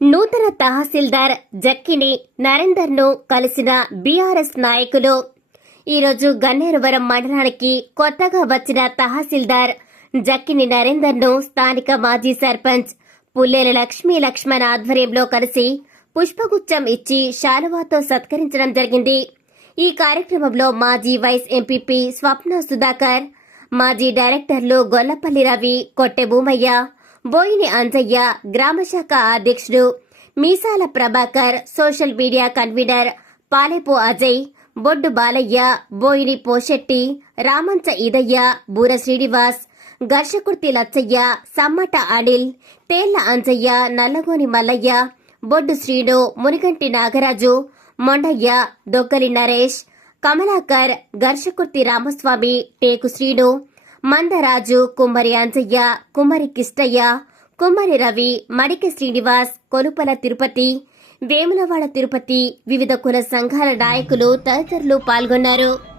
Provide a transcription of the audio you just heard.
నూతన తహసీల్దార్ జక్కిని నరేందర్ను కలిసిన బీఆర్ఎస్ నాయకులు. ఈరోజు గన్నేరువరం మండలానికి కొత్తగా వచ్చిన తహసీల్దార్ జక్కిని నరేందర్ను స్థానిక మాజీ సర్పంచ్ పుల్లేల లక్ష్మీ లక్ష్మణ్ ఆధ్వర్యంలో కలిసి పుష్పగుచ్చం ఇచ్చి శాలువాతో సత్కరించడం జరిగింది. ఈ కార్యక్రమంలో మాజీ వైస్ ఎంపీపీ స్వప్న సుధాకర్ మాజీ డైరెక్టర్లు గొల్లపల్లి రవి కొట్టె భూమయ్య బోయిని అంజయ్య గ్రామశాఖ అధ్యక్షుడు Meesala Prabhakar social media convener Palepu Ajay Boddu Balaiah Boini Poshetti Ramancha Idaiah Boora Srinivas Gharshakurthi Lachaiah సమ్మట Anil తేళ్ళ Anjaiah Nallagoni Mallayya బొడ్డు శ్రీను మునిగంటి నాగరాజు మొండయ్య దొగ్గలి నరేష్ కమలాకర్ ఘర్షకుర్తి రామస్వామి టేకు శ్రీను మందరాజు కుమ్మరి అంజయ్య కుమ్మరి కిష్టయ్య కుమ్మరి రవి మడిక శ్రీనివాస్ కొలుపల తిరుపతి వేములవాడ తిరుపతి వివిధ కుల సంఘాల నాయకులు తదితరులు పాల్గొన్నారు.